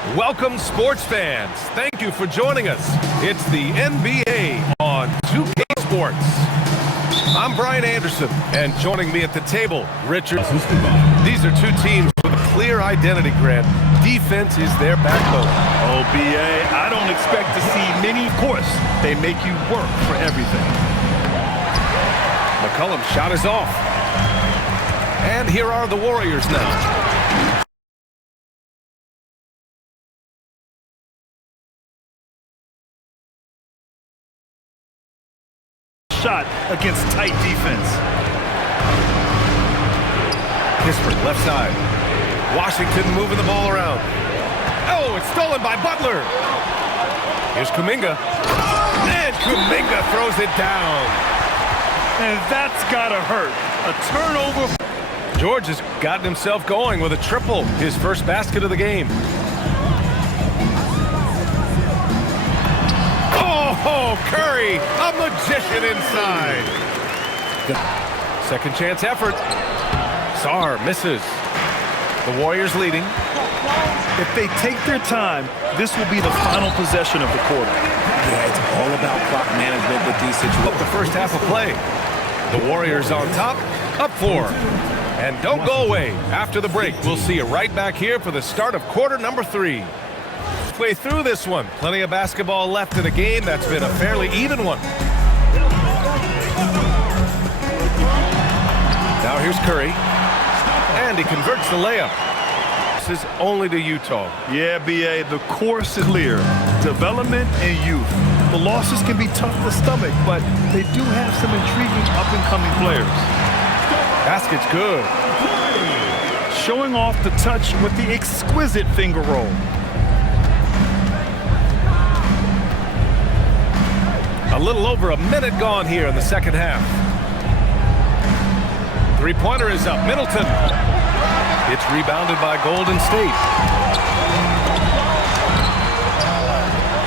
Welcome, sports fans. Thank you for joining us. It's the NBA on 2K Sports. I'm Brian Anderson, and joining me at the table, Richard. These are two teams with a clear identity, Grant. Defense is their backbone. Oh, BA, I don't expect to see many. Of course, they make you work for everything. McCollum's shot is off. And here are the Warriors now. Shot against tight defense. Kispert, left side. Washington moving the ball around. Oh, it's stolen by Butler. Here's Kuminga. And Kuminga throws it down. And that's gotta hurt. A turnover. George has gotten himself going with a triple, his first basket of the game. Oh, Curry, a magician inside. Second chance effort. Sarr misses. The Warriors leading. If they take their time, this will be the final possession of the quarter. Yeah, it's all about clock management with these situations. The first half of play. The Warriors on top, up 4. And don't go away. After the break, we'll see you right back here for the start of quarter number 3. Way through this one. Plenty of basketball left in a game that's been a fairly even one. Now here's Curry. And he converts the layup. This is only to Utah. Yeah, BA, the course is clear. Development and youth. The losses can be tough to stomach, but they do have some intriguing up-and-coming players. Basket's good. Showing off the touch with the exquisite finger roll. A little over a minute gone here in the second half. Three-pointer is up. Middleton. It's rebounded by Golden State.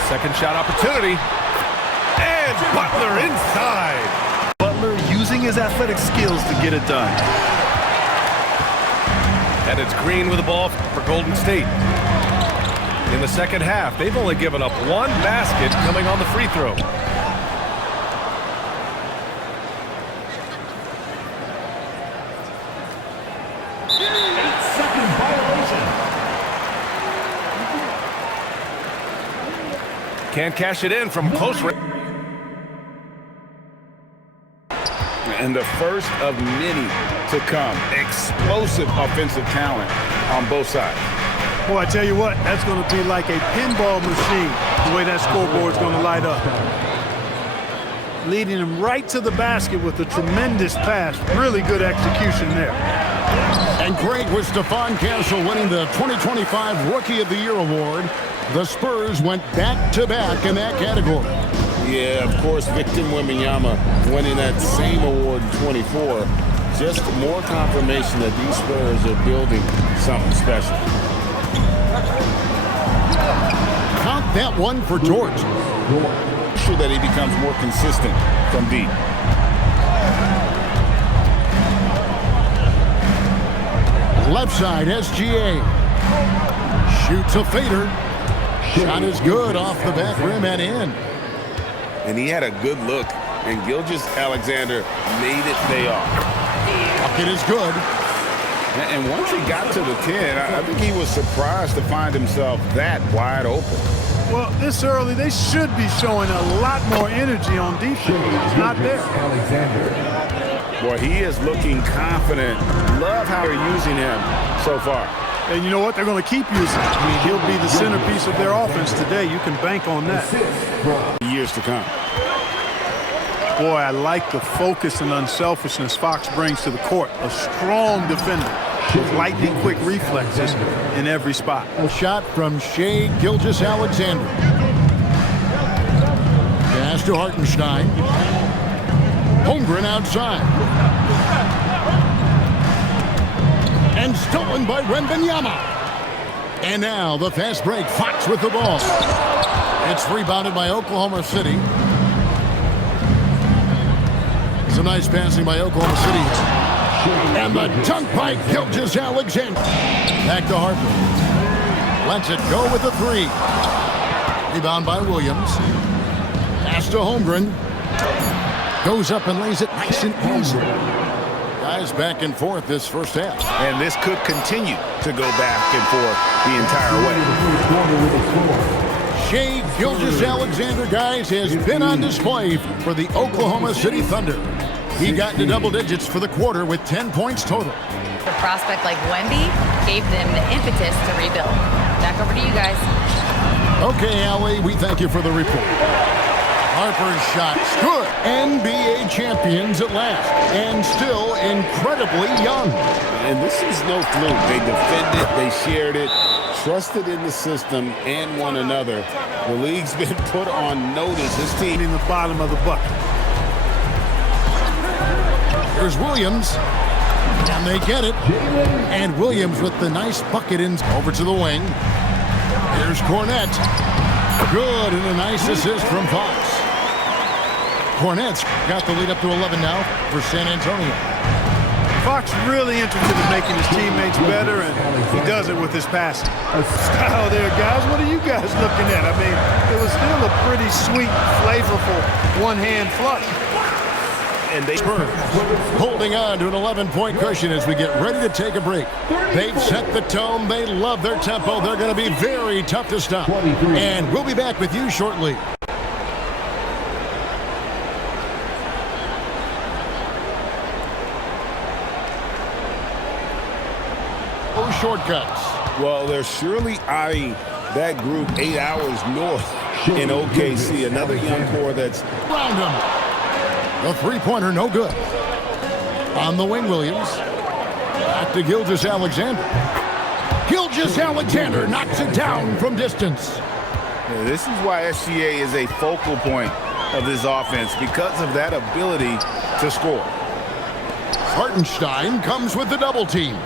Second shot opportunity. And Butler inside. Butler using his athletic skills to get it done. And it's Green with the ball for Golden State. In the second half, they've only given up one basket coming on the free throw. Can't cash it in from close range. And the first of many to come. Explosive offensive talent on both sides. Boy, I tell you what, that's going to be like a pinball machine, the way that scoreboard's going to light up. Leading him right to the basket with a tremendous pass. Really good execution there. And great was Stephon Castle winning the 2025 Rookie of the Year award. The Spurs went back-to-back in that category. Yeah, of course, Victor Wembanyama winning that same award in 24. Just more confirmation that these Spurs are building something special. Count that one for George. Sure that he becomes more consistent from deep. Left side, SGA. Shoots a fader. Shot is good off the back rim and in. And he had a good look, and Gilgeous-Alexander made it pay off. Bucket is good. And once he got to the 10, I think he was surprised to find himself that wide open. Well, this early, they should be showing a lot more energy on defense. It's not there. Boy, he is looking confident. Love how they're using him so far. And you know what? They're going to keep using him. I mean, he'll be the centerpiece of their offense today. You can bank on that. Years to come. Boy, I like the focus and unselfishness Fox brings to the court. A strong defender with lightning-quick reflexes in every spot. A shot from Shai Gilgeous-Alexander. Pass to Hartenstein. Holmgren outside. And stolen by Wembanyama. And now the fast break. Fox with the ball. It's rebounded by Oklahoma City. Some nice passing by Oklahoma City. And the dunk by Gilgeous-Alexander. Back to Harper. Lets it go with the three. Rebound by Williams. Pass to Holmgren. Goes up and lays it nice and easy. Guys back and forth this first half. And this could continue to go back and forth the entire way. Shea Gilgeous-Alexander, guys, has been on display for the Oklahoma City Thunder. He got into double digits for the quarter with 10 points total. A prospect like Wemby gave them the impetus to rebuild. Back over to you guys. Okay, Allie, we thank you for the report. Harper's shot's good. NBA champions at last, and still incredibly young. And this is no fluke. They defended, they shared it, trusted in the system and one another. The league's been put on notice. This team In the bottom of the bucket. Here's Williams. And they get it. And Williams with the nice bucket in over to the wing. Here's Cornette. Good, and a nice assist from Fox. Cornette's got the lead up to 11 now for San Antonio. Fox really interested in making his teammates better, and he does it with his passing. Style there, guys. What are you guys looking at? I mean, it was still a pretty sweet, flavorful one-hand flush. And they Holding on to an 11-point cushion as we get ready to take a break. They've set the tone. They love their tempo. They're going to be very tough to stop. And we'll be back with you shortly. Shortcuts. Well, they're surely eyeing that group 8 hours north in OKC. Another young core that's Round him. The three-pointer, no good. On the wing, Williams. Back to Gilgeous-Alexander. Gilgeous-Alexander knocks it down from distance. Yeah, this is why SGA is a focal point of this offense, because of that ability to score. Hartenstein comes with the double team.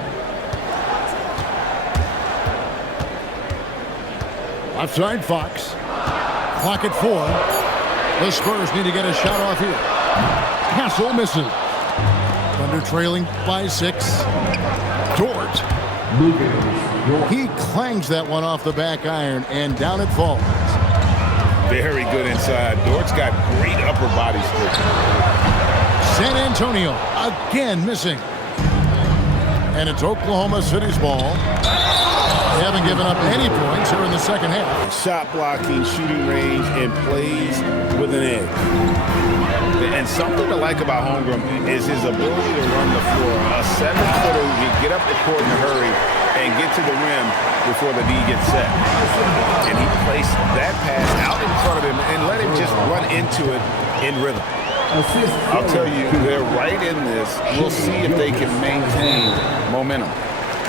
Left side, Fox. Clock at 4. The Spurs need to get a shot off here. Castle misses. Thunder trailing by 6. Dort. He clangs that one off the back iron, and down it falls. Very good inside. Dort's got great upper body strength. San Antonio again missing. And it's Oklahoma City's ball. They haven't given up any points here in the second half. Shot blocking, shooting range, and plays with an edge. And something to like about Holmgren is his ability to run the floor. A 7-footer who can get up the court in a hurry and get to the rim before the D gets set. And he placed that pass out in front of him and let him just run into it in rhythm. I'll tell you, they're right in this. We'll see if they can maintain momentum.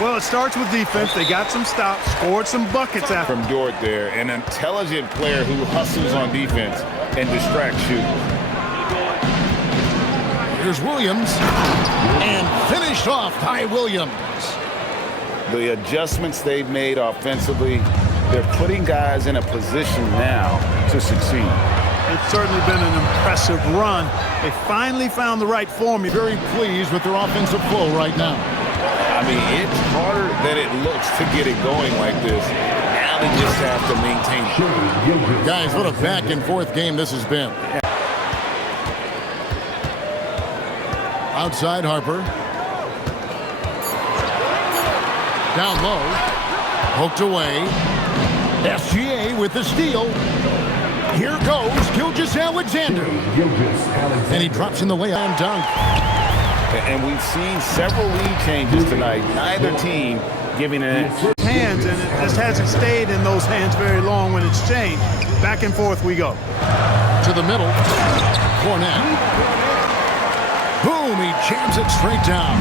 Well, it starts with defense. They got some stops, scored some buckets after. From Dort there, an intelligent player who hustles on defense and distracts shooters. Here's Williams, and finished off by Williams. The adjustments they've made offensively, they're putting guys in a position now to succeed. It's certainly been an impressive run. They finally found the right formula. Very pleased with their offensive flow right now. I mean, it's harder than it looks to get it going like this. Now they just have to maintain it. Guys, what a back-and-forth game this has been. Outside Harper. Down low. Poked away. SGA with the steal. Here goes Gilgeous-Alexander. And he drops in the way on dunk. And we've seen several lead changes tonight. Neither team giving an edge. Hands, and it just hasn't stayed in those hands very long when it's changed. Back and forth we go. To the middle. Cornette. Boom, he jams it straight down.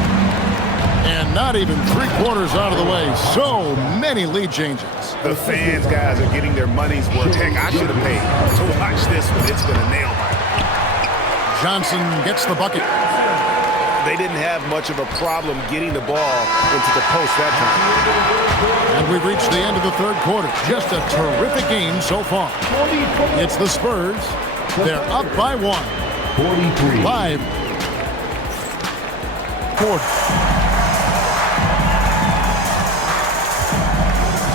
And not even 3/4 out of the way. So many lead changes. The fans, guys, are getting their money's worth. Heck, I should have paid to watch this one. It's been a nail biter. Johnson gets the bucket. They didn't have much of a problem getting the ball into the post that time. And we've reached the end of the third quarter. Just a terrific game so far. It's the Spurs. They're up by 1. 5 quarters.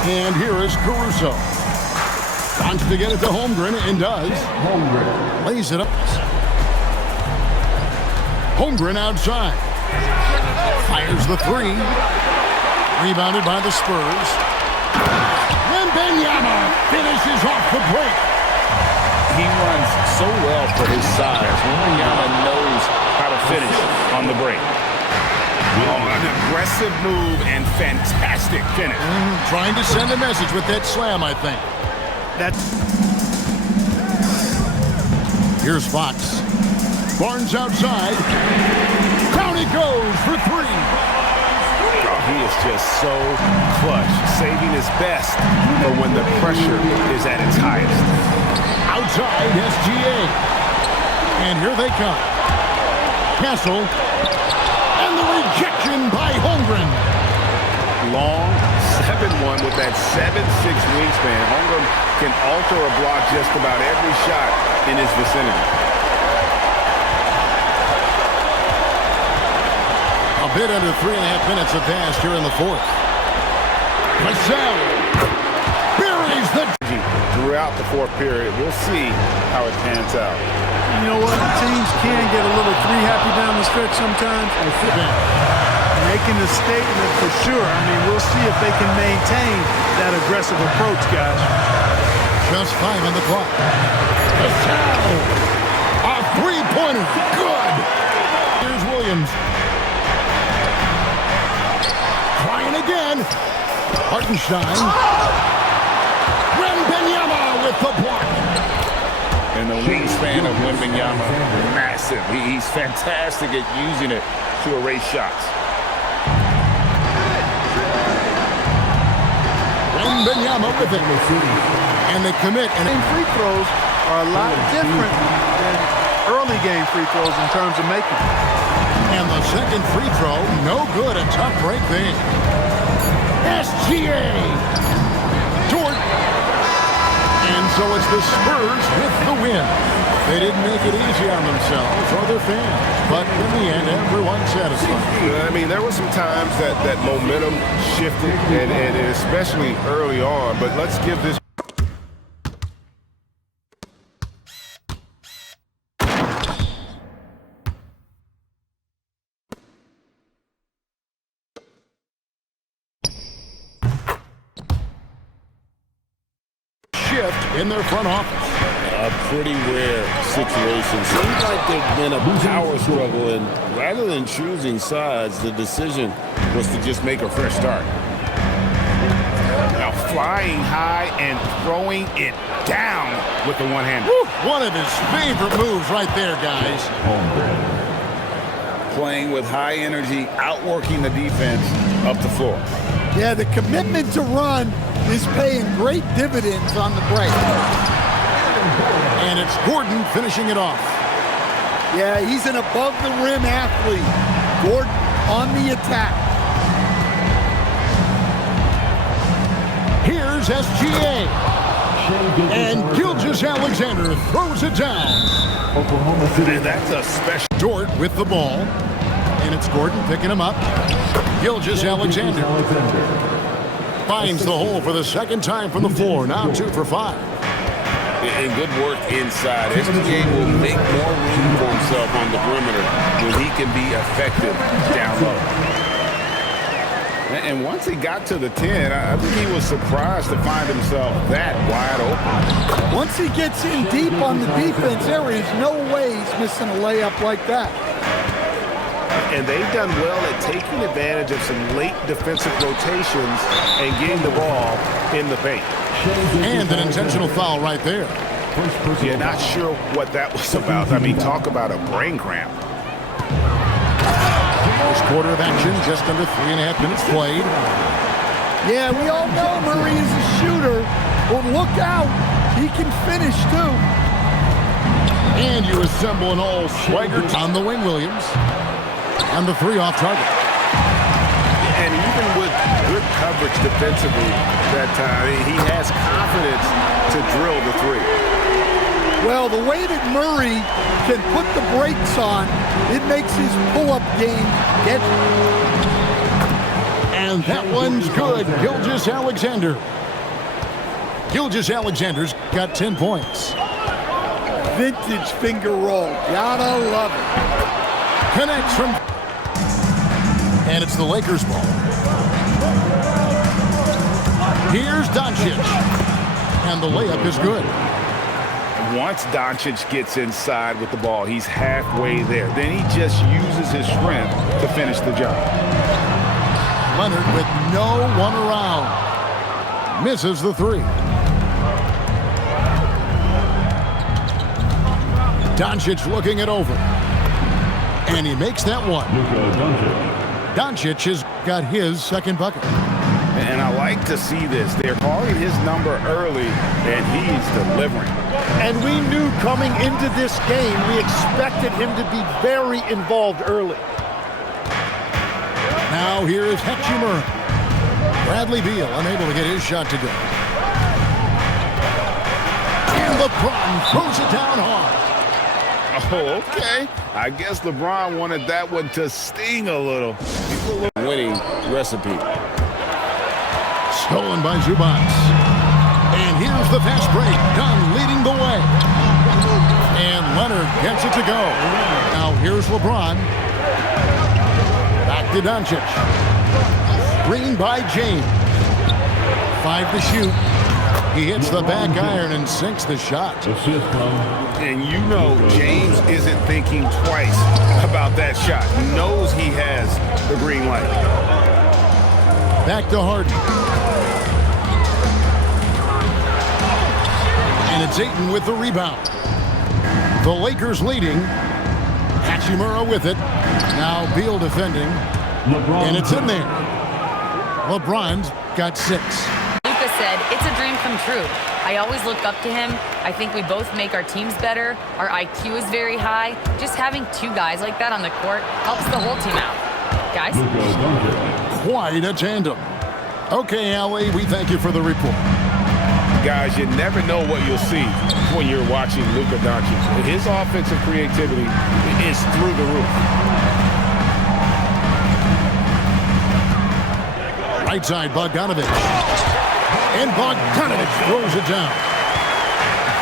And here is Caruso. Wants to get it to Holmgren and does. Holmgren lays it up. Holmgren outside. Fires the three. Rebounded by the Spurs. Wembanyama finishes off the break. He runs so well for his size. Wembanyama knows how to finish on the break. Oh, an aggressive move and fantastic finish. Trying to send a message with that slam, I think. Here's Fox. Barnes outside. Down he goes for three. Oh, he is just so clutch, saving his best for when the pressure is at its highest. Outside SGA. And here they come. Castle. And the rejection by Holmgren. Long 7-1 with that 7'6" wingspan. Holmgren can alter a block just about every shot in his vicinity. A bit under 3.5 minutes have passed here in the fourth. Vassell buries the... Throughout the fourth period, we'll see how it pans out. You know what? Teams can get a little three-happy down the stretch sometimes. Making a statement for sure. I mean, we'll see if they can maintain that aggressive approach, guys. Just 5 on the clock. A three-pointer. Good. Here's Williams. Trying again. Hartenstein. Wembanyama with the block. And the wingspan of Wembanyama, massive. He's fantastic at using it to erase shots. Wembanyama with it. And they commit. And Free throws are a lot different than early game free throws in terms of making. And the second free throw, no good. A tough break there. SGA. Dort. And so it's the Spurs with the win. They didn't make it easy on themselves or their fans, but in the end, everyone's satisfied. I mean, there were some times that momentum shifted, and especially early on, but let's give this shift in their front office. A pretty rare situation. Seems like there's been a power struggle, and rather than choosing sides, the decision was to just make a fresh start. Now flying high and throwing it down with the one-hander. One of his favorite moves right there, guys. Playing with high energy, outworking the defense up the floor. Yeah, the commitment to run is paying great dividends on the break. And it's Gordon finishing it off. Yeah, he's an above-the-rim athlete. Gordon on the attack. Here's SGA. And Gilgeous-Alexander throws it down. And that's a special. Dort with the ball. And it's Gordon picking him up. Gilgeous-Alexander finds the hole for the second time from the floor. Now 2 for 5. And good work inside. SGA will make more room for himself on the perimeter when he can be effective down low. And once he got to the 10, I think he was surprised to find himself that wide open. Once he gets in deep on the defense, there is no way he's missing a layup like that. And they've done well at taking advantage of some late defensive rotations and getting the ball in the paint. And an intentional foul right there. You're not sure what that was about. I mean, talk about a brain cramp. First quarter of action, just under 3.5 minutes played. Yeah, we all know Murray is a shooter, but look out, he can finish too. And you assemble an all-swagger on the wing, Williams. And the 3 off target. And even with good coverage defensively that time, he has confidence to drill the 3. Well, the way that Murray can put the brakes on, it makes his pull-up game get. And that one's good. Gilgeous-Alexander. Gilgeous-Alexander's got 10 points. Vintage finger roll. Gotta love it. Connects from... And it's the Lakers' ball. Here's Doncic. And the layup is good. Once Doncic gets inside with the ball, he's halfway there. Then he just uses his strength to finish the job. Leonard with no one around. Misses the three. Doncic looking it over. And he makes that one. Doncic has got his second bucket. And I like to see this. They're calling his number early, and he's delivering. And we knew coming into this game, we expected him to be very involved early. Now here is Hachimura. Bradley Beal unable to get his shot to go. And LeBron throws it down hard. Oh, okay. I guess LeBron wanted that one to sting a little. Winning recipe. Stolen by Zubac. And here's the fast break. Dunn leading the way. And Leonard gets it to go. Now here's LeBron. Back to Doncic. Screen by James. 5 to shoot. He hits the back iron and sinks the shot. And you know James isn't thinking twice about that shot. He knows he has the green light. Back to Harden. And it's Ayton with the rebound. The Lakers leading. Hachimura with it. Now Beal defending. And it's in there. LeBron's got 6. Luka said, it's a dream come true. I always look up to him. I think we both make our teams better. Our IQ is very high. Just having 2 guys like that on the court helps the whole team out. Guys? Quite a tandem. Okay, Allie, we thank you for the report. Guys, you never know what you'll see when you're watching Luka Doncic. His offensive creativity is through the roof. Right side, Bogdanovich. And Bogdanovich throws it down.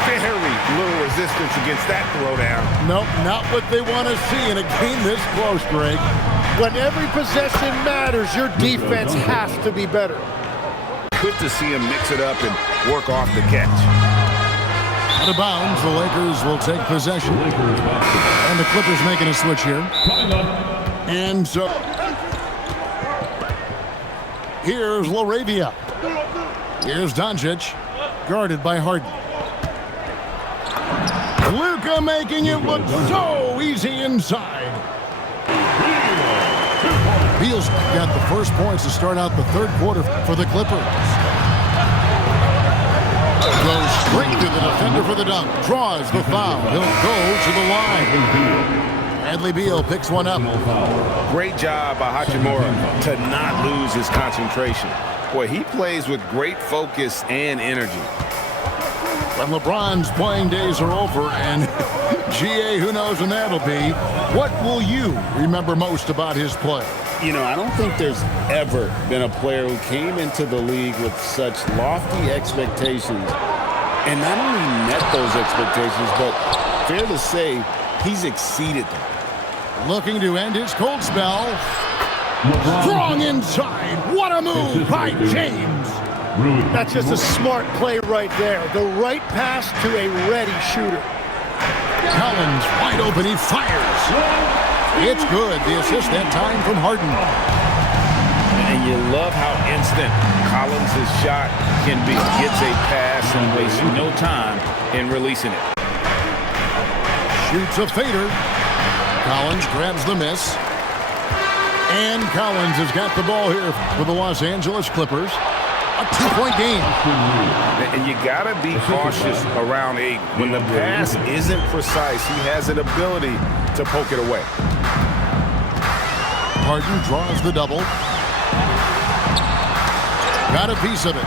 Very little resistance against that throwdown. Nope, not what they want to see in a game this close, Greg. When every possession matters, your defense has to be better. Good to see him mix it up and work off the catch. Out of bounds, the Lakers will take possession. And the Clippers making a switch here. And so here's LaRavia. Here's Doncic, guarded by Harden. Luka making it look so easy inside. Beal's got the first points to start out the third quarter for the Clippers. Goes straight to the defender for the dunk. Draws the foul. He'll go to the line. Bradley Beal picks one up. Great job by Hachimura to not lose his concentration. Boy, he plays with great focus and energy. When LeBron's playing days are over, and GA, who knows when that'll be, what will you remember most about his play? You know, I don't think there's ever been a player who came into the league with such lofty expectations and not only met those expectations, but fair to say, he's exceeded them. Looking to end his cold spell. Strong inside. What a move by James. That's just a smart play right there. The right pass to a ready shooter. Collins wide open. He fires. It's good. The assist that time from Harden. And you love how instant Collins' shot can be. Gets a pass and wastes no time in releasing it. Shoots a fader. Collins grabs the miss. And Collins has got the ball here for the Los Angeles Clippers. A 2-point game. And you got to be cautious around Ayton. When the pass isn't precise, he has an ability to poke it away. Harden draws the double. Got a piece of it.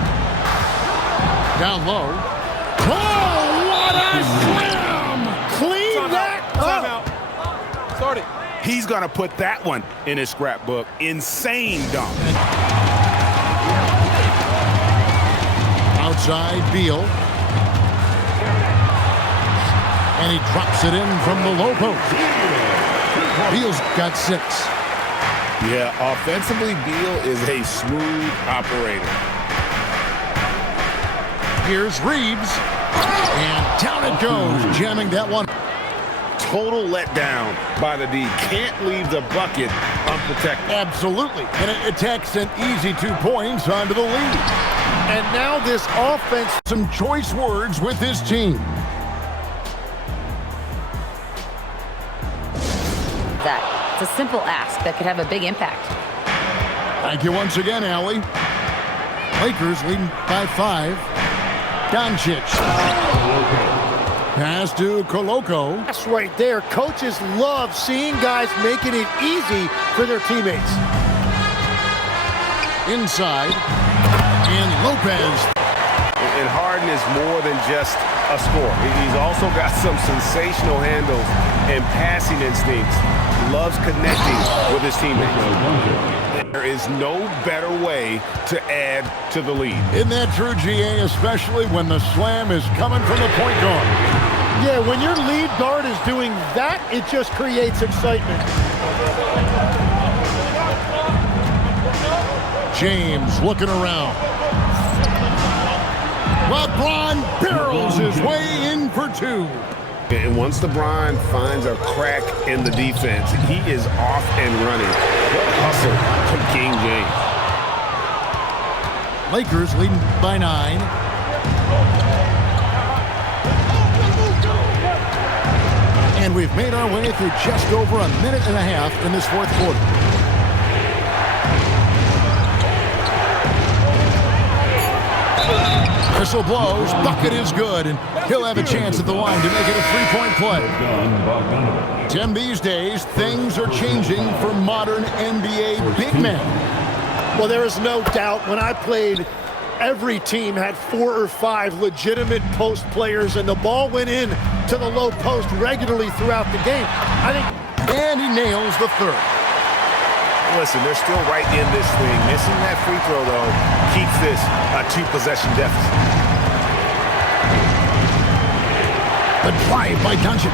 Down low. Oh, what a slam! Clean that up. He's going to put that one in his scrapbook. Insane dunk. outside Beal. And he drops it in from the low post. Beal's got 6. Yeah, offensively, Beal is a smooth operator. Here's Reeves. And down it goes, jamming that one. Total letdown by the D. Can't leave the bucket unprotected. Absolutely. And it takes an easy 2 points onto the lead. And now this offense, some choice words with his team. That. It's a simple ask that could have a big impact. Thank you once again, Allie. Lakers leading by 5. Doncic. Pass to Koloko. That's right there. Coaches love seeing guys making it easy for their teammates. Inside. And Lopez. And Harden is more than just a scorer. He's also got some sensational handles and passing instincts. Loves connecting with his teammates. There is no better way to add to the lead. Isn't that true, GA, especially when the slam is coming from the point guard? Yeah, when your lead guard is doing that, it just creates excitement. James looking around. LeBron barrels his way in for 2. And once LeBron finds a crack in the defense, he is off and running. What hustle from King James. Lakers leading by 9. And we've made our way through just over a minute and a half in this 4th quarter. Whistle blows, bucket is good, and he'll have a chance at the line to make it a 3-point play. Tim, these days, things are changing for modern NBA big men. Well, there is no doubt when I played, every team had 4 or 5 legitimate post players, and the ball went in to the low post regularly throughout the game. And he nails the 3rd. Listen, they're still right in this thing. Missing that free throw, though, keeps this a 2-possession deficit. The drive by Doncic.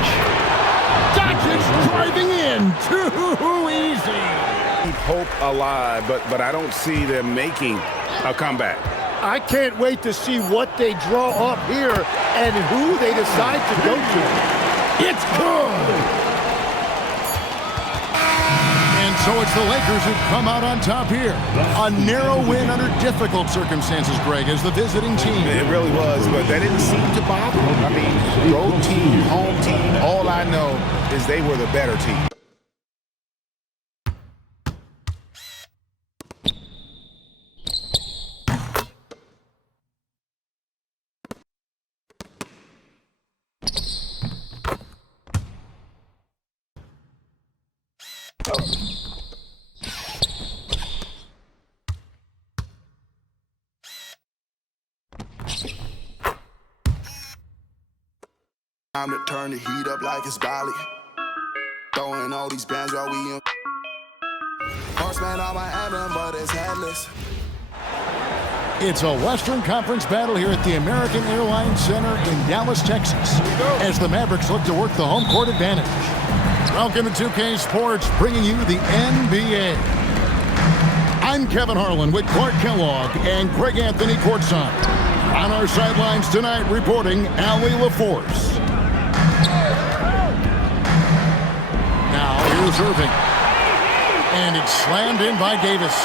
Doncic driving in. Too easy. Keep hope alive, but I don't see them making a comeback. I can't wait to see what they draw up here and who they decide to go to. It's good. And so it's the Lakers who come out on top here. A narrow win under difficult circumstances, Greg, as the visiting team. It really was, but that didn't seem to bother them. I mean, road team, home team, all I know is they were the better team. Time to turn the heat up like it's Bali. Throwing all these bands while we in. Horseman on my album, but it's headless. It's a Western Conference battle here at the American Airlines Center in Dallas, Texas, as the Mavericks look to work the home court advantage. Welcome to 2K Sports, bringing you the NBA. I'm Kevin Harlan with Clark Kellogg and Greg Anthony courtside. On our sidelines tonight, reporting Allie LaForce. Now here's Irving. And it's slammed in by Davis.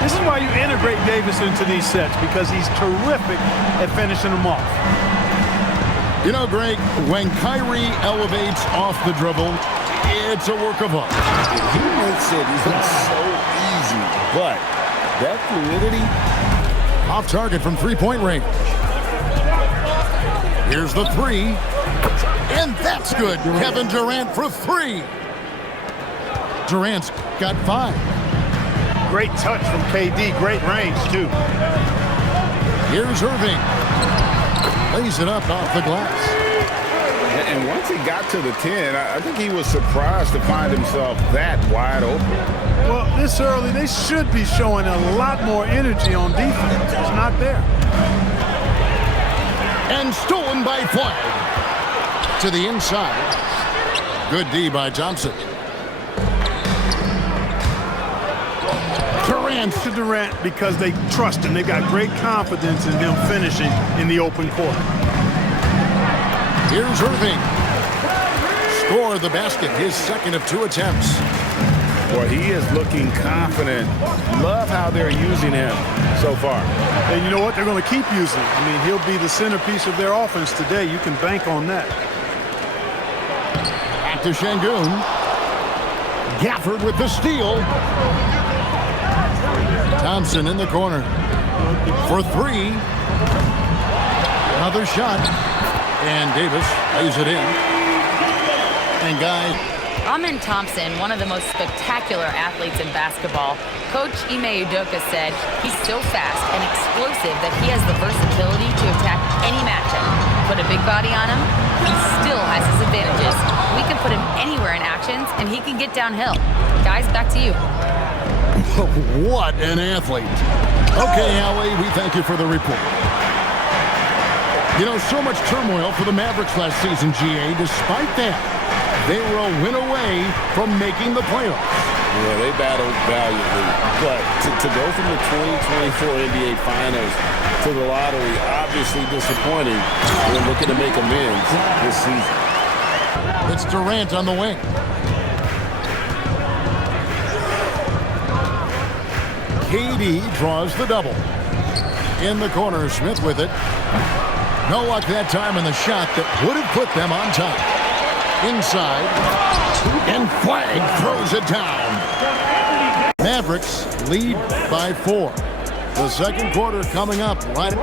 This is why you integrate Davis into these sets, because he's terrific at finishing them off. You know, Greg, when Kyrie elevates off the dribble, it's a work of art. He makes it look so easy, but that fluidity. Off target from three-point range. Here's the 3. And that's good. Kevin Durant for 3. Durant's got 5. Great touch from KD. Great range, too. Here's Irving. Lays it up off the glass. And once he got to the 10, I think he was surprised to find himself that wide open. Well, this early, they should be showing a lot more energy on defense. It's not there. And stolen by Flag. To the inside. Good D by Thompson. To Durant because they trust him. They've got great confidence in him finishing in the open court. Here's Irving. Scored the basket, his second of 2 attempts. Well, he is looking confident. Love how they're using him so far. And you know what? They're going to keep using him. I mean, he'll be the centerpiece of their offense today. You can bank on that. Back to Şengün. Gafford with the steal. Thompson in the corner for 3. Another shot. And Davis lays it in. And guys. Amen Thompson, one of the most spectacular athletes in basketball. Coach Ime Udoka said he's so fast and explosive that he has the versatility to attack any matchup. Put a big body on him, he still has his advantages. We can put him anywhere in actions, and he can get downhill. Guys, back to you. What an athlete. Okay, Howie, we thank you for the report. You know, so much turmoil for the Mavericks last season, GA. Despite that, they were a win away from making the playoffs. Yeah, they battled valiantly. But to go from the 2024 NBA Finals to the lottery, obviously disappointing. They're looking to make amends this season. It's Durant on the wing. KD draws the double. In the corner, Smith with it. No luck that time in the shot that would have put them on top. Inside. And Flag throws it down. Mavericks lead by 4. The second quarter coming up right.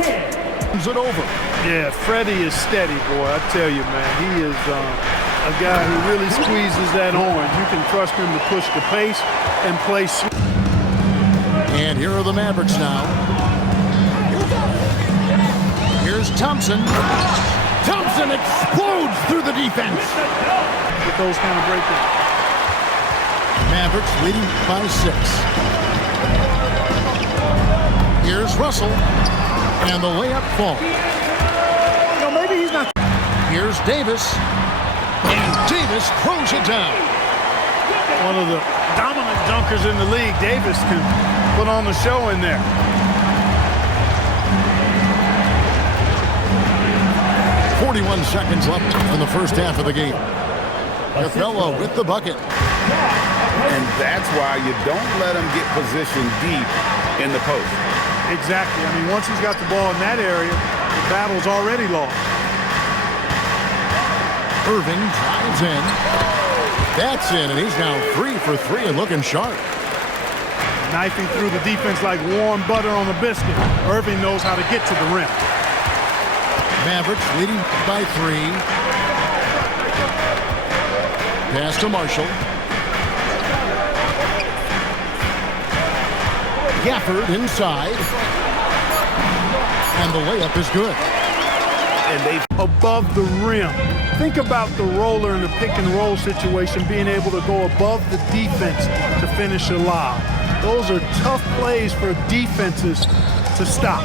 Turns it over. Yeah, Freddie is steady, boy. I tell you, man, he is a guy who really squeezes that orange. You can trust him to push the pace and play. And here are the Mavericks now. Here's Thompson. Thompson explodes through the defense. With those kind of breakdowns. Mavericks leading by 6. Here's Russell. And the layup falls. No, maybe he's not. Here's Davis. And Davis throws it down. One of the dominant dunkers in the league. Davis can put on the show in there. .41 seconds left in the first half of the game. Capella with the bucket. And that's why you don't let him get positioned deep in the post. Exactly. I mean, once he's got the ball in that area, the battle's already lost. Irving drives in. That's in, and he's now 3 for 3 and looking sharp. Knifing through the defense like warm butter on a biscuit. Irving knows how to get to the rim. Mavericks leading by 3. Pass to Marshall. Gafford inside. And the layup is good. And they've above the rim. Think about the roller in the pick and roll situation, being able to go above the defense to finish a lob. Those are tough plays for defenses to stop.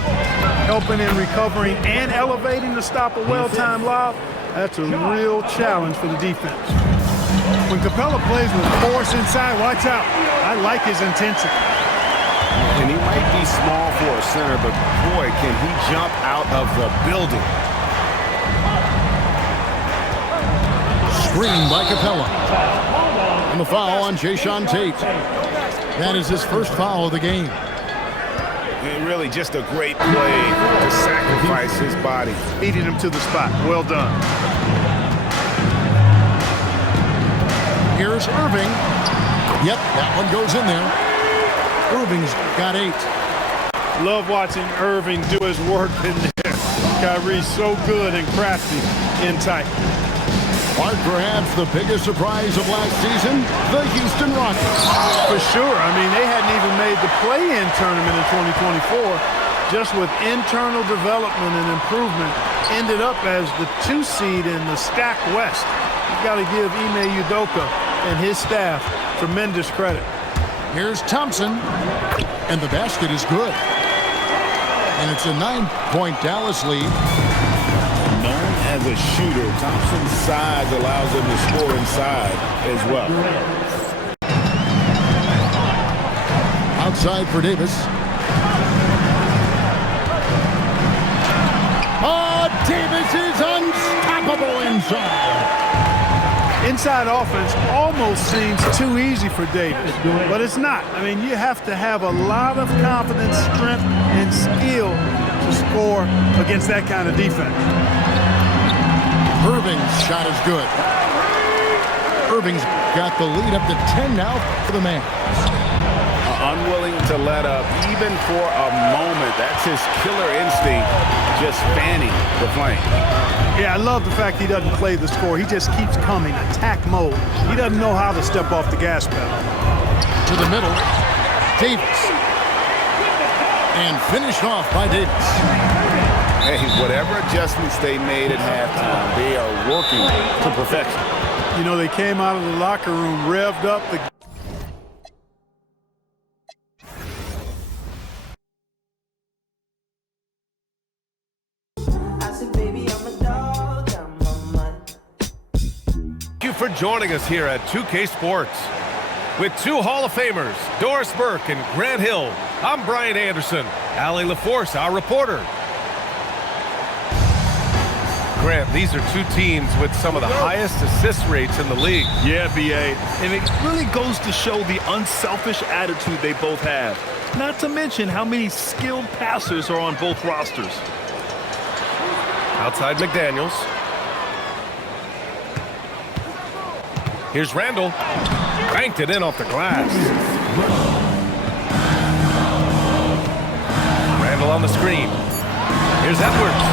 Helping in recovering and elevating to stop a well-timed lob, that's a real challenge for the defense. When Capella plays with force inside, watch out. I like his intensity. And he might be small for a center, but boy, can he jump out of the building. Screen by Capella. And the foul on Jayshawn Tate. That is his first foul of the game. Really just a great play to sacrifice his body. Beating him to the spot. Well done. Here's Irving. Yep, that one goes in there. Irving's got 8. Love watching Irving do his work in there. Kyrie's so good and crafty in tight. Or perhaps the biggest surprise of last season, the Houston Rockets. For sure. I mean, they hadn't even made the play-in tournament in 2024. Just with internal development and improvement, ended up as the 2 seed in the stacked West. You've got to give Ime Udoka and his staff tremendous credit. Here's Thompson, and the basket is good. And it's a 9-point Dallas lead. Known as a shooter, Thompson's size allows him to score inside as well. Outside for Davis. Oh, Davis is unstoppable inside. Inside offense almost seems too easy for Davis, but it's not. I mean, you have to have a lot of confidence, strength, and skill to score against that kind of defense. Irving's shot is good. Irving's got the lead up to 10 now for the man. Unwilling to let up even for a moment. That's his killer instinct, just fanning the flame. Yeah, I love the fact he doesn't play the score. He just keeps coming, attack mode. He doesn't know how to step off the gas pedal. To the middle, Davis. And finished off by Davis. Hey, whatever adjustments they made at halftime, they are working to perfection. You know, they came out of the locker room revved up. Thank you for joining us here at 2K Sports. With two Hall of Famers, Doris Burke and Grant Hill, I'm Brian Anderson. Allie LaForce, our reporter. Grant, these are two teams with some of the highest assist rates in the league. Yeah, B.A. And it really goes to show the unselfish attitude they both have. Not to mention how many skilled passers are on both rosters. Outside McDaniels. Here's Randall. Banked it in off the glass. Randall on the screen. Here's Edwards.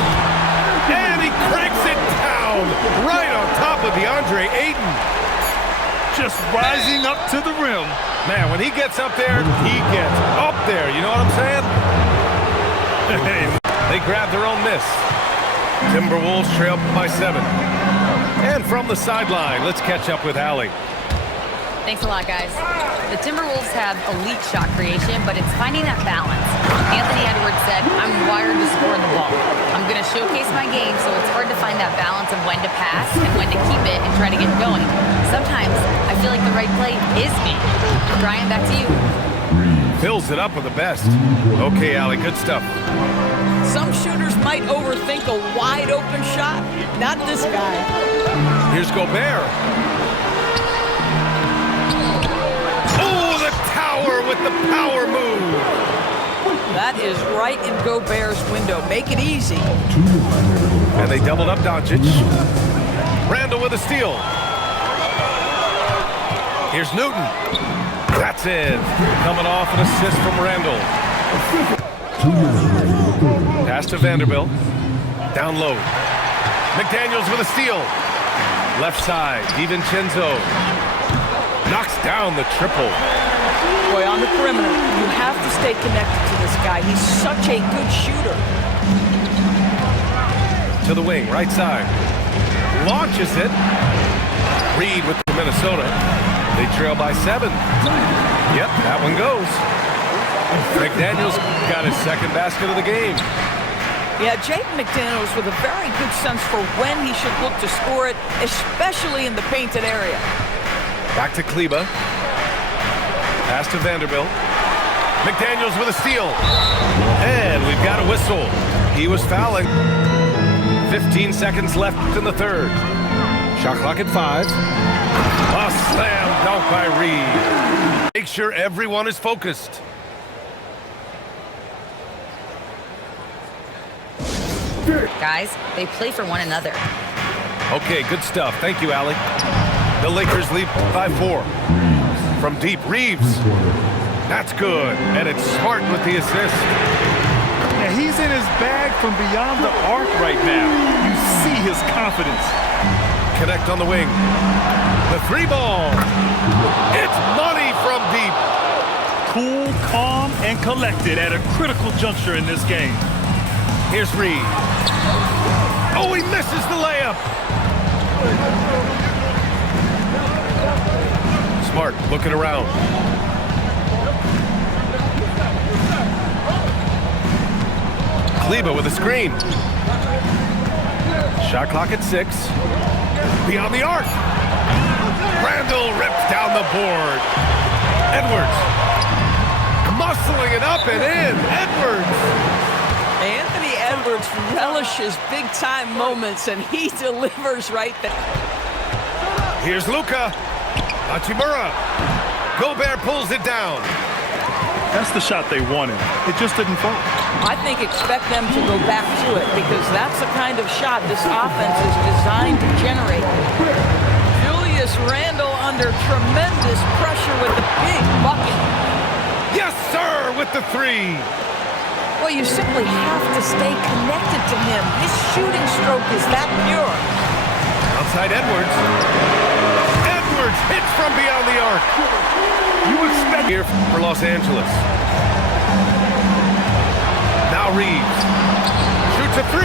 And he cranks it down right on top of DeAndre Ayton. Just rising up to the rim. Man, when he gets up there, he gets up there. You know what I'm saying? They grab their own miss. Timberwolves trail by 7. And from the sideline, let's catch up with Allie. Thanks a lot, guys. The Timberwolves have elite shot creation, but it's finding that balance. Anthony Edwards said, I'm wired to score the ball. I'm going to showcase my game, so it's hard to find that balance of when to pass and when to keep it and try to get going. Sometimes I feel like the right play is me. Brian, back to you. Fills it up with the best. Okay, Allie, good stuff. Some shooters might overthink a wide-open shot. Not this guy. Here's Gobert. Oh, the tower with the power move. That is right in Gobert's window. Make it easy. And they doubled up Doncic. Randall with a steal. Here's Newton. That's it. Coming off an assist from Randall. Pass to Vanderbilt. Down low. McDaniels with a steal. Left side. DiVincenzo knocks down the triple. Boy, on the perimeter, you have to stay connected to this guy. He's such a good shooter. To the wing, right side. Launches it. Reed with the Minnesota. They trail by 7. Yep, that one goes. McDaniels got his second basket of the game. Yeah, Jaden McDaniels with a very good sense for when he should look to score it, especially in the painted area. Back to Kleba. Pass to Vanderbilt. McDaniels with a steal. And we've got a whistle. He was fouling. 15 seconds left in the third. Shot clock at 5. A slam dunk by Reed. Make sure everyone is focused. Guys, they play for one another. Okay, good stuff. Thank you, Allie. The Lakers lead by 4. From deep, Reeves. That's good. And it's Smart with the assist. Yeah, he's in his bag from beyond the arc right now. You see his confidence. Connect on the wing. The 3 ball. It's money from deep. Cool, calm, and collected at a critical juncture in this game. Here's Reed. Oh, he misses the layup. Smart looking around. Saliba with a screen. Shot clock at 6. Beyond the arc. Randall rips down the board. Edwards. Muscling it up and in. Edwards. Anthony Edwards relishes big-time moments, and he delivers right there. Here's Luka. Hachimura. Gobert pulls it down. That's the shot they wanted. It just didn't fall. I think expect them to go back to it because that's the kind of shot this offense is designed to generate. Julius Randle under tremendous pressure with the big bucket. Yes, sir, with the 3. Well, you simply have to stay connected to him. His shooting stroke is that pure. Outside Edwards. Edwards hits from beyond the arc. You expect here for Los Angeles. Now Reeves. Shoots a 3.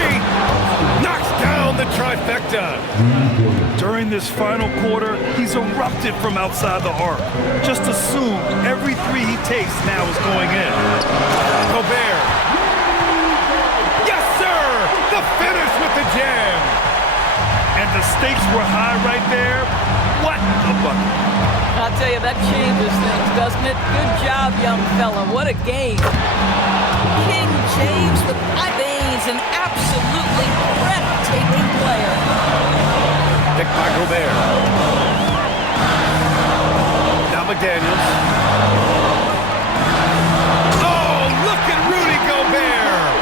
Knocks down the trifecta. During this final quarter, he's erupted from outside the arc. Just assume every 3 he takes now is going in. Gobert. Yes, sir! The finish with the jam. And the stakes were high right there. What a bucket. I'll tell you, that changes things, doesn't it? Good job, young fella. What a game. King James with high veins, an absolutely breathtaking player. Picked by Gobert. Now McDaniels. Oh, look at Rudy Gobert.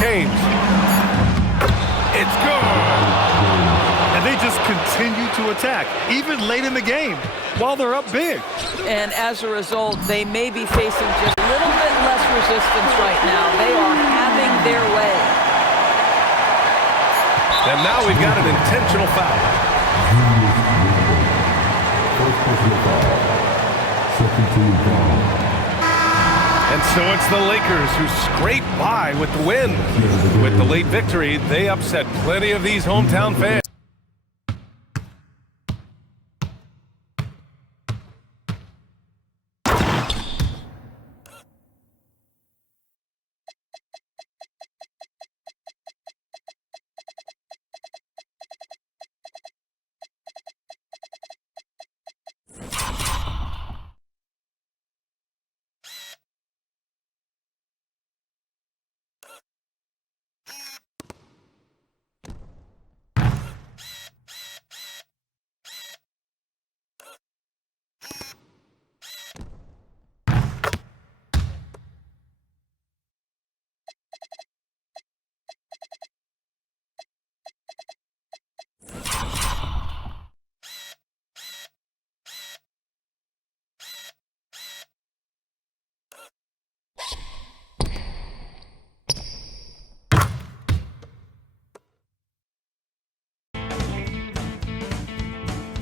James. It's good. And they just continue to attack, even late in the game, while they're up big. And as a result, they may be facing just a little bit less resistance right now. They are having their way. And now we've got an intentional foul. And so it's the Lakers who scrape by with the win. With the late victory, they upset plenty of these hometown fans.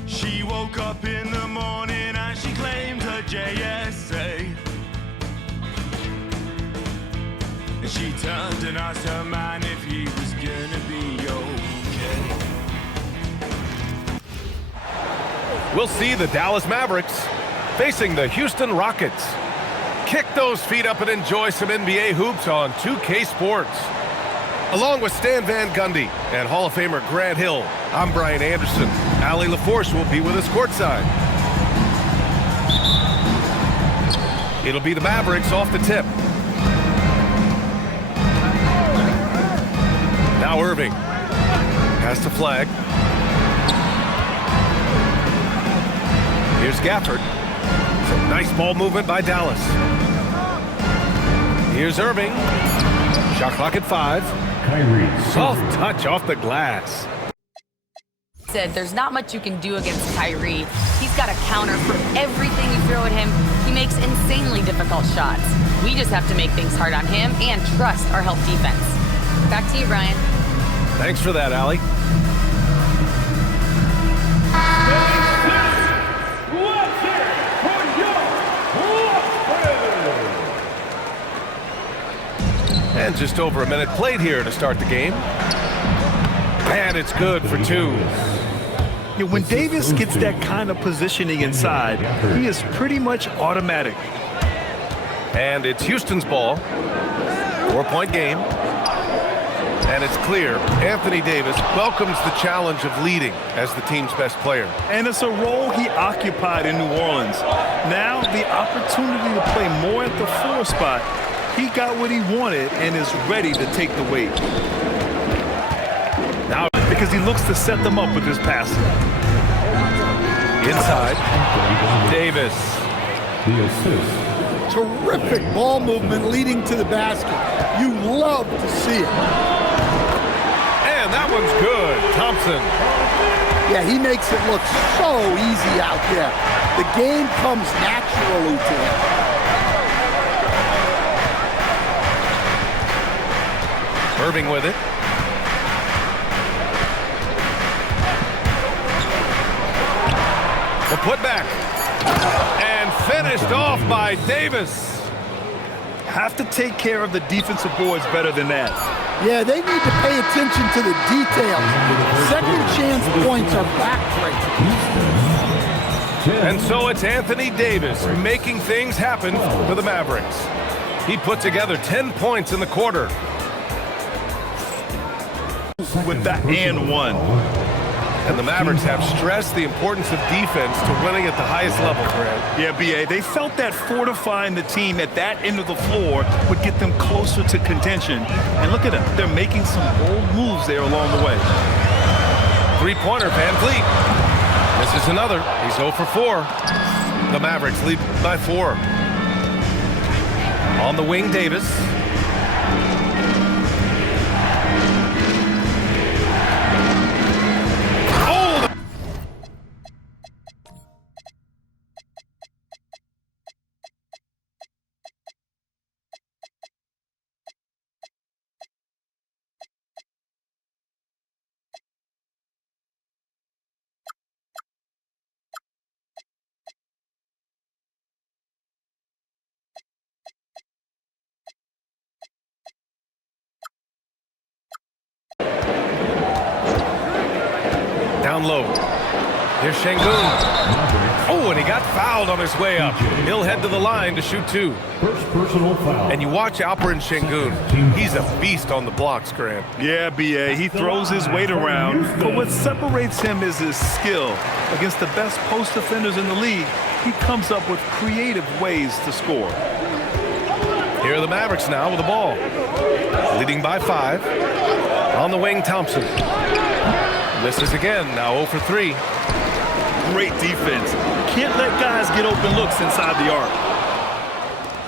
She woke up in the morning and she claimed her JSA. And she turned and asked her man if he was gonna be okay. We'll see the Dallas Mavericks facing the Houston Rockets. Kick those feet up and enjoy some NBA hoops on 2K Sports. Along with Stan Van Gundy and Hall of Famer Grant Hill, I'm Brian Anderson. Allie LaForce will be with us courtside. It'll be the Mavericks off the tip. Now Irving has to flag. Here's Gafford. Some nice ball movement by Dallas. Here's Irving. Shot clock at 5. Soft touch off the glass. Said there's not much you can do against Kyrie. He's got a counter for everything you throw at him. He makes insanely difficult shots. We just have to make things hard on him and trust our help defense. Back to you, Brian. Thanks for that, Allie. And just over a minute played here to start the game. And it's good for 2. Yeah, when Davis gets that kind of positioning inside, he is pretty much automatic. And it's Houston's ball. 4-point game. And it's clear Anthony Davis welcomes the challenge of leading as the team's best player. And it's a role he occupied in New Orleans. Now the opportunity to play more at the 4 spot. He got what he wanted and is ready to take the weight. Now, because he looks to set them up with his passing. Inside, Davis. The assist. Terrific ball movement leading to the basket. You love to see it. And that one's good. Thompson. Yeah, he makes it look so easy out there. The game comes naturally to him. Irving with it. The putback. And finished off by Davis. Have to take care of the defensive boards better than that. Yeah, they need to pay attention to the details. Second chance points are backbreaking. And so it's Anthony Davis making things happen for the Mavericks. He put together 10 points in the quarter. With that and one. And the Mavericks have stressed the importance of defense to winning at the highest level, Grant. Yeah, B.A., they felt that fortifying the team at that end of the floor would get them closer to contention. And look at them. They're making some bold moves there along the way. Three-pointer, Van Vliet. This is another. He's 0 for 4. The Mavericks lead by 4. On the wing, Davis. Down low. Here's Şengün. Oh, and he got fouled on his way up. He'll head to the line to shoot 2. First personal foul. And you watch Alperen Şengün. He's a beast on the blocks, Grant. Yeah, B.A., he throws his weight around, but what separates him is his skill. Against the best post defenders in the league, he comes up with creative ways to score. Here are the Mavericks now with the ball. Leading by 5. On the wing, Thompson. Misses again, now 0 for 3. Great defense. Can't let guys get open looks inside the arc.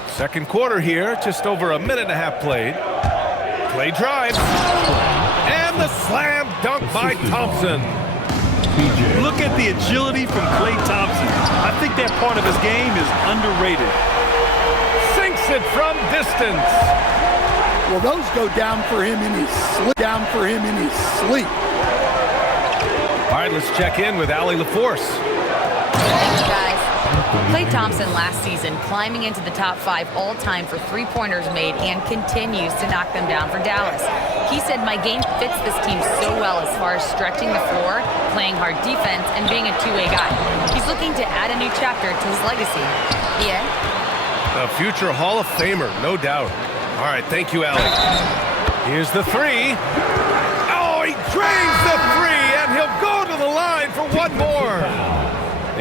Second quarter here, just over a minute and a half played. Play drive. And the slam dunk by Thompson. Look at the agility from Klay Thompson. I think that part of his game is underrated. Sinks it from distance. Well, those go down for him in his sleep. All right, let's check in with Allie LaForce. Thanks, guys. Klay Thompson last season climbing into the top 5 all-time for three-pointers made and continues to knock them down for Dallas. He said, my game fits this team so well as far as stretching the floor, playing hard defense, and being a two-way guy. He's looking to add a new chapter to his legacy. Yeah. A future Hall of Famer, no doubt. All right, thank you, Allie. Here's the 3. Oh, he drains the 3, and he'll go to the line for one more.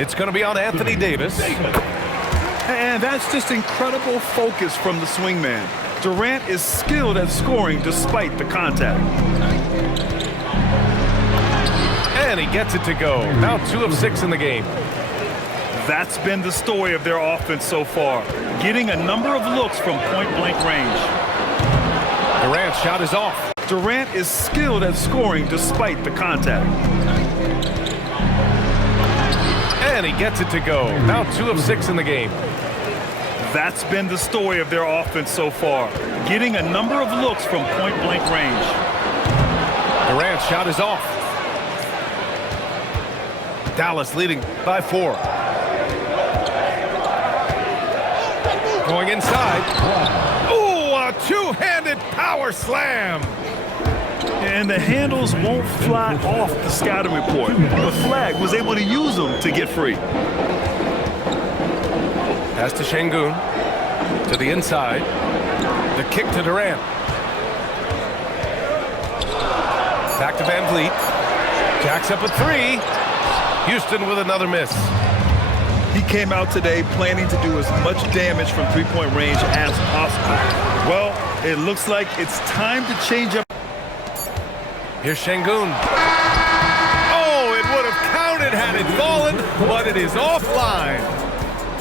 It's going to be on Anthony Davis. And that's just incredible focus from the swingman. Durant is skilled at scoring despite the contact. And he gets it to go. Now 2 of 6 in the game. That's been the story of their offense so far, getting a number of looks from point-blank range. Durant's shot is off. Durant is skilled at scoring despite the contact. And he gets it to go. Now 2 of 6 in the game. That's been the story of their offense so far, getting a number of looks from point-blank range. Durant's shot is off. Dallas leading by 4. Going inside. Ooh, a two-handed power slam. And the handles won't fly off the scouting report. The flag was able to use them to get free. Pass to Şengün. To the inside. The kick to Durant. Back to Van Vliet. Jacks up a three. Houston with another miss. He came out today planning to do as much damage from three-point range as possible. Well, it looks like it's time to change up. Here's Şengün. Oh, it would have counted had it fallen, but it is offline.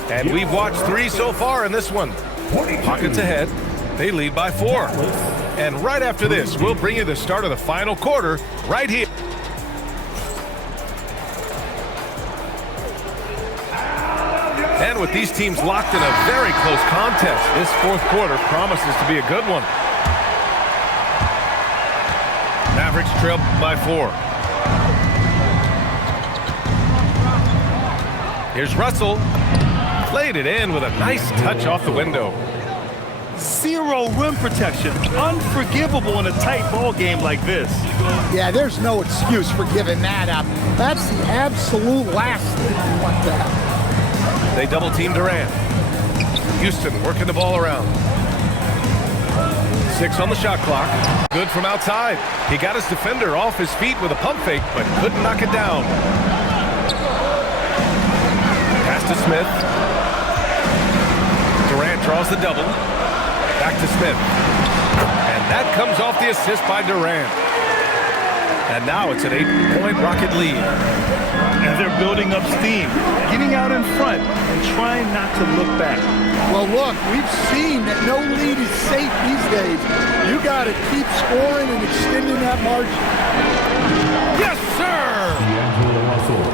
And we've watched 3 so far in this one. Pockets ahead. They lead by 4. And right after this, we'll bring you the start of the final quarter right here. And with these teams locked in a very close contest, this fourth quarter promises to be a good one. Mavericks trail by 4. Here's Russell. Played it in with a nice touch off the window. Zero rim protection. Unforgivable in a tight ball game like this. Yeah, there's no excuse for giving that up. That's the absolute last thing you want to have. They double team Durant. Houston working the ball around. 6 on the shot clock. Good from outside. He got his defender off his feet with a pump fake, but couldn't knock it down. Pass to Smith. Durant draws the double. Back to Smith. And that comes off the assist by Durant. And now it's an 8-point Rocket lead. And they're building up steam, getting out in front and trying not to look back. Well, look, we've seen that no lead is safe these days. You got to keep scoring and extending that margin. Yes, sir!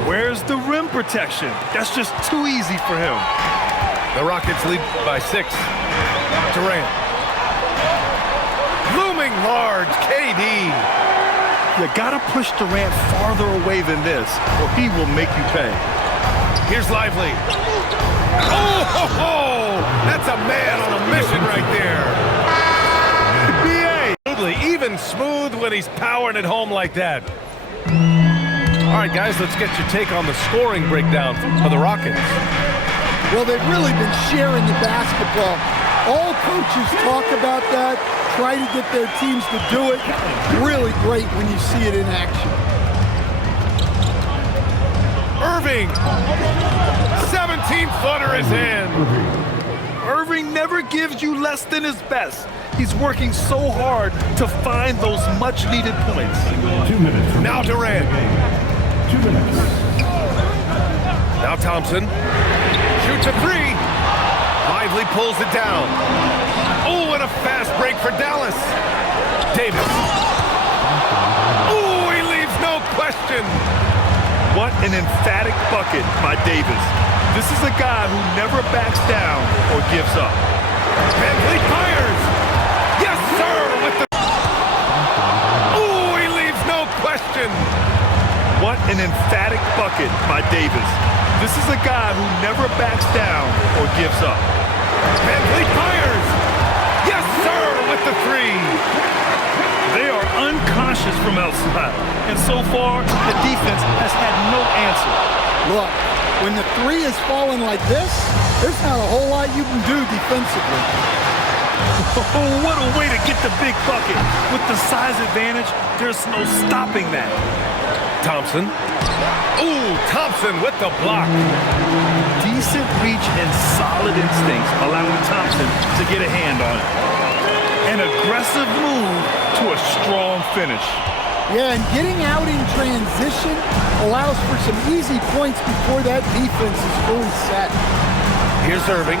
Where's the rim protection? That's just too easy for him. The Rockets lead by 6. Durant. Looming large, KD. You gotta push Durant farther away than this, or he will make you pay. Here's Lively. Oh, ho, ho! That's a man on a mission right there. BA. Even smooth when he's powering it home like that. All right, guys, let's get your take on the scoring breakdown for the Rockets. Well, they've really been sharing the basketball. All coaches talk about that, try to get their teams to do it. Really great when you see it in action. Irving, 17-footer is in. Irving never gives you less than his best. He's working so hard to find those much-needed points. 2 minutes. Now Durant. 2 minutes. Now Thompson. Shoots a 3. Lively pulls it down. Oh, and a fast break for Dallas. Davis. Oh, he leaves no question. What an emphatic bucket by Davis. This is a guy who never backs down or gives up. Van Vliet fires. Yes, sir, with the... Oh, he leaves no question. What an emphatic bucket by Davis. This is a guy who never backs down or gives up. Van Vliet fires. Yes, sir, with the 3. They are unconscious from outside, and so far, the defense has had no answer. Look, when the 3 is falling like this, there's not a whole lot you can do defensively. Oh, what a way to get the big bucket. With the size advantage, there's no stopping that. Thompson. Ooh, Thompson with the block. Decent reach and solid instincts, allowing Thompson to get a hand on it. An aggressive move to a strong finish. Yeah, and getting out in transition allows for some easy points before that defense is fully set. Here's Irving.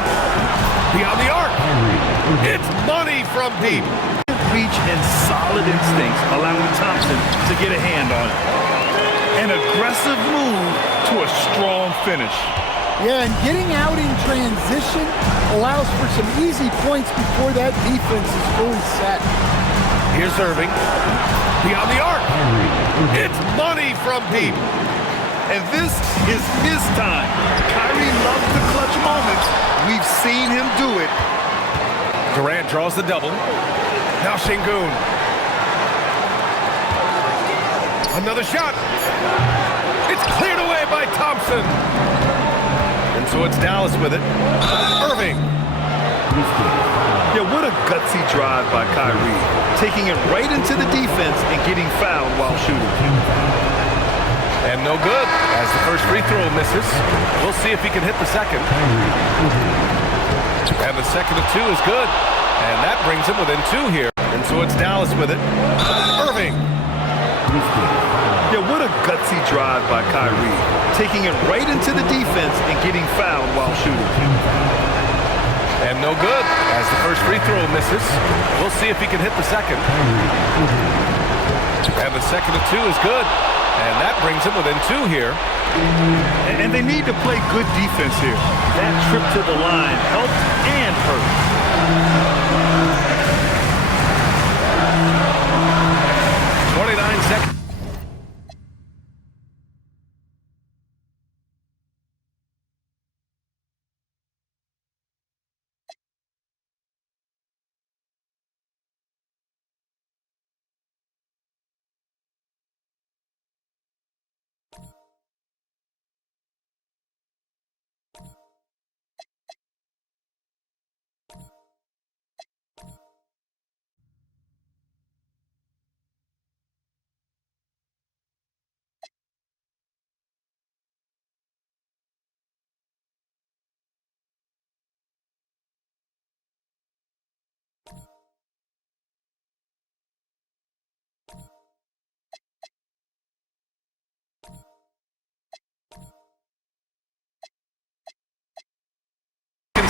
Beyond the arc. It's money from deep. Reach and solid instincts, allowing Thompson to get a hand on it. An aggressive move to a strong finish. Yeah, and getting out in transition allows for some easy points before that defense is fully set. Here's Irving. Beyond the arc. It's money from deep. And this is his time. Kyrie loves the clutch moments. We've seen him do it. Durant draws the double. Now Şengün. Another shot. It's cleared away by Thompson. And so it's Dallas with it. Irving. Yeah, what a gutsy drive by Kyrie. Taking it right into the defense and getting fouled while shooting. And no good, as the first free throw misses. We'll see if he can hit the second. And the second of two is good. And that brings him within two here. And so it's Dallas with it. Irving. Yeah, what a gutsy drive by Kyrie. Taking it right into the defense and getting fouled while shooting. And no good, as the first free throw misses. We'll see if he can hit the second. And the second of two is good. And that brings him within two here. And they need to play good defense here. That trip to the line helped and hurt. 29 seconds.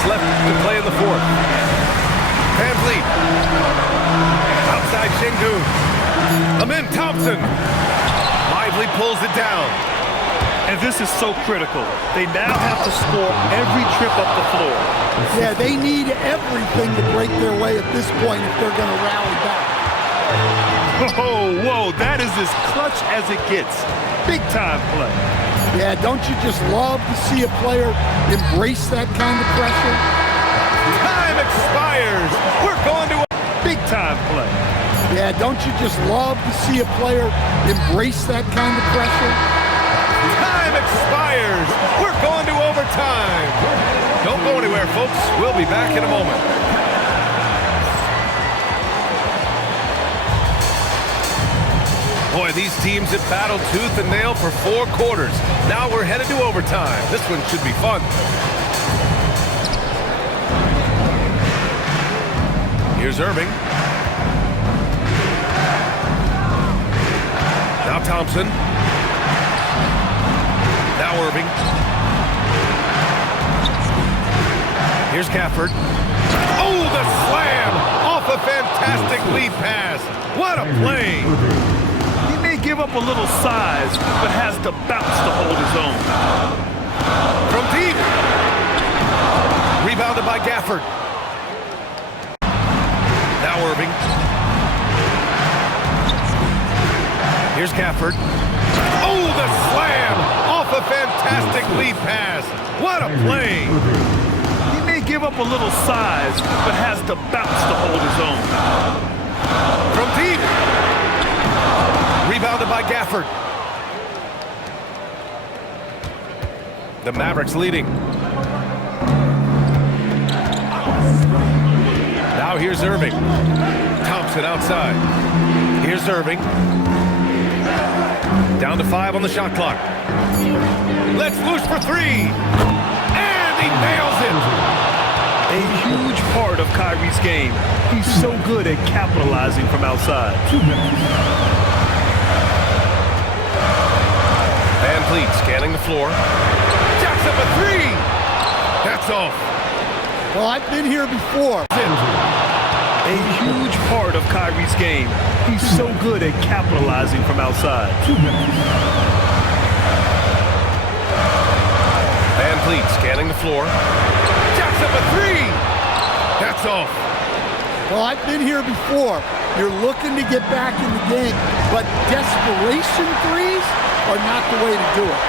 Left to play in the fourth. Van Vliet. Outside Şengün. Amin Thompson. Lively pulls it down. And this is so critical. They now have to score every trip up the floor. Yeah, they need everything to break their way at this point if they're going to rally back. Whoa, that is as clutch as it gets. Big time play. Yeah, don't you just love to see a player embrace that kind of pressure? Time expires. We're going to big time play. Yeah, don't you just love to see a player embrace that kind of pressure? Time expires. We're going to overtime. Don't go anywhere, folks. We'll be back in a moment. Boy, these teams have battled tooth and nail for 4 quarters. Now we're headed to overtime. This one should be fun. Here's Irving. Now Thompson. Now Irving. Here's Gafford. Oh, the slam! Off a fantastic lead pass. What a play! Give up a little size, but has the bounce to hold his own. From deep. Rebounded by Gafford. Now Irving. Here's Gafford. Oh, the slam! Off a fantastic lead pass. What a play! He may give up a little size, but has the bounce to hold his own. From deep. Rebounded by Gafford. The Mavericks leading. Now here's Irving. Thompson outside. Here's Irving. Down to 5 on the shot clock. Let's loose for 3. And he nails it. A huge part of Kyrie's game. He's so good at capitalizing from outside. Van Vliet scanning the floor. Jacks up a 3. That's off. Well, I've been here before. A huge part of Kyrie's game. He's so good at capitalizing from outside. Van Vliet scanning the floor. Jacks up a 3. That's off. Well, I've been here before. You're looking to get back in the game, but desperation threes are not the way to do it.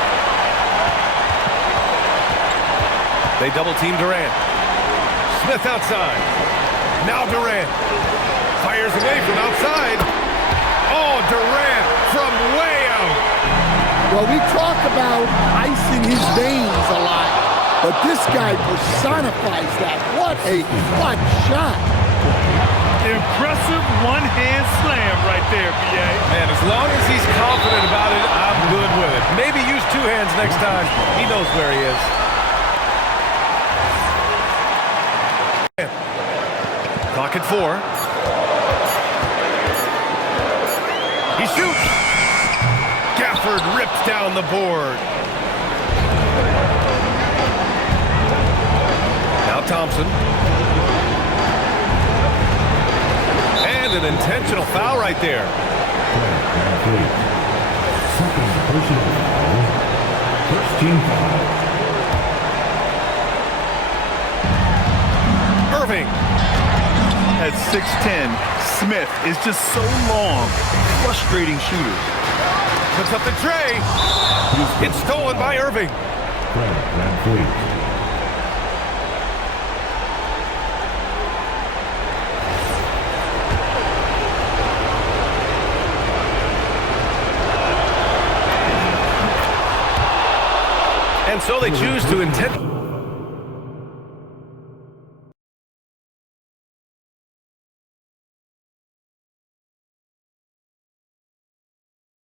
They double-team Durant. Smith outside. Now Durant. Fires away from outside. Oh, Durant from way out. Well, we talk about ice in his veins a lot, but this guy personifies that. What a clutch shot. Impressive one-hand slam right there, B.A. Man, as long as he's confident about it, I'm good with it. Maybe use two hands next time. He knows where he is. Clock at 4. He shoots. Gafford rips down the board. Now Thompson. And an intentional foul right there. Second personal foul. First team foul. Irving. At 6'10", Smith is just so long. Frustrating shooter. Puts up the tray. It's stolen by Irving. And so they choose to intend.